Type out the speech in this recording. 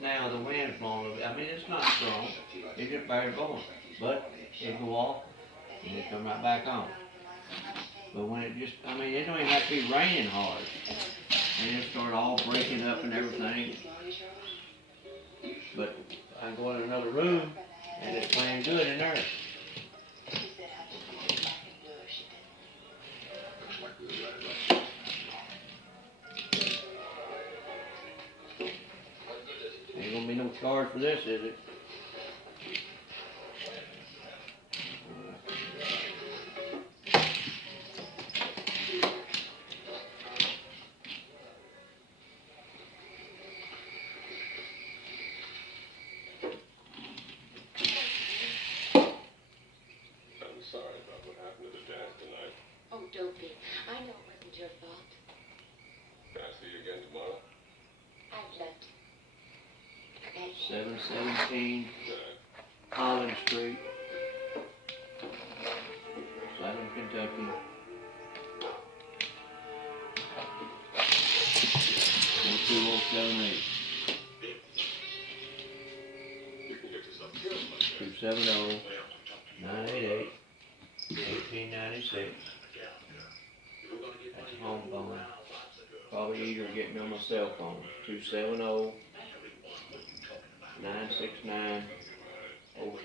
now the wind's blowing a little bit. I mean, it's not strong. It's just barely blowing. But it'll go off and it'll come right back on. But when it just, I mean, it don't even have to be raining hard. And it'll start all breaking up and everything. But I can go in another room and it's playing good in there. Ain't gonna be no charge for this, is it? I'm sorry about what happened to the dance tonight. Oh, don't be. I know it wasn't your fault. Can I see you again tomorrow? I'd love to. Okay. 717 Holland Street, Salem, Kentucky. 22078. You can get yourself killed like that. 270 988 1896. That's a home phone. Probably easier getting on my cell phone. 270